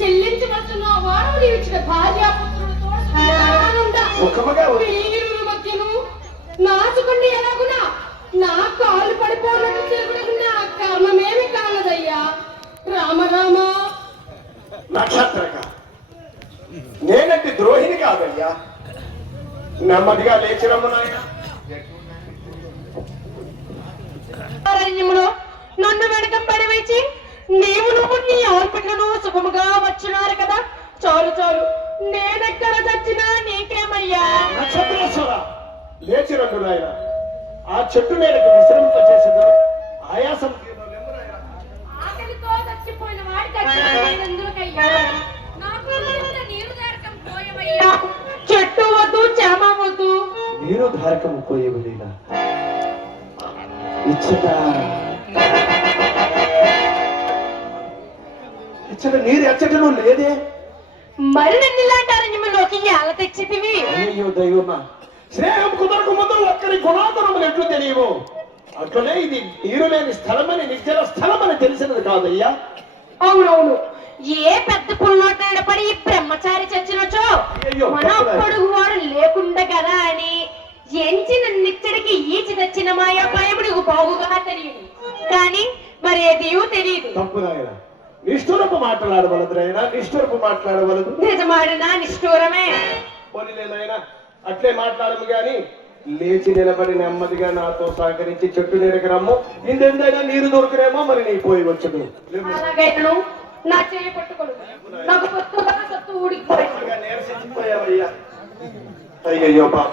చెల్లించవలసిన వారములు ఇచ్చిన భార్యాపుత్రులతో మధ్యను నాచుకుండి ఎలాగునా నా కాలు పడిపోయినట్టు తిరుగుడుకున్న కారణమేమి కాలదయ్యా. రామ నక్షత్రక నేనంటే ద్రోహిని కాదయ్యా. నెమ్మదిగా లేచిరమ్మ నాయన. నన్ను వెనకంబడి వేచి నీవు నీ ఆర్పిట్లను శుభముగా వచ్చినారు కదా. చాలు చాలు, నేనెక్కడ చచ్చినా నీకేమయ్యా. నక్షత్రేశ్వర లేచిరండు నాయన. ఆ చెట్టు నేలకు విశ్రమింప చేసేదా ఆయాసం ఆకలితో చచ్చిపోయిన వాడికయ్యా. నాకు నీరు ధారకం పోయవయ్యా. చెట్టు వద్దు, చేమ వద్దు, నీరు ధారకం పోయేవలేనా. ఇచ్చట నీరు ఎచ్చటను లేదే. మరి నన్నిలాంటి అరణ్యంలోకి ఎలా తెచ్చితివి? అయ్యో దైవమా, స్నేహం కుదరకు ముందు ఒక్కరి గుణాగుణములు ఎట్లు తెలియవు. అట్లనే ఇది నీరు లేని స్థలమని నిర్జల స్థలమని తెలిసినది కాదయ్యా. అవునవును, ఏ పెద్ద పుల్లోట పడి బ్రహ్మచారి చచ్చినచో మన పొడుగు వాడు లేకుండా కదా అని ఎంచిన నిచ్చడికి ఈచి తెచ్చిన మాయాపాయముడికి బాగుగా తెలియదు. కానీ మరి ఏదియూ తెలియదు. తప్పు నాయన, నిష్ఠూరపు మాట్లాడవలదు నాయన, నిష్ఠూరపు మాట్లాడవలదు. నిజమాడినా నిష్ఠూరమే. పోనీలేనాయన, అట్లే మాట్లాడము గాని లేచి నిలబడి నెమ్మదిగా నాతో సహకరించి చెట్టు నీడకి రమ్ము. ఇందెందైనా నీరు దొరికినేమో మరి నీ పోయి వచ్చదు. అలాగైనా నా చేయి పట్టుకోడు, నాకు కొత్తగా సత్తు ఊడిపోయావయ్యా. అయ్యయ్యో పాప.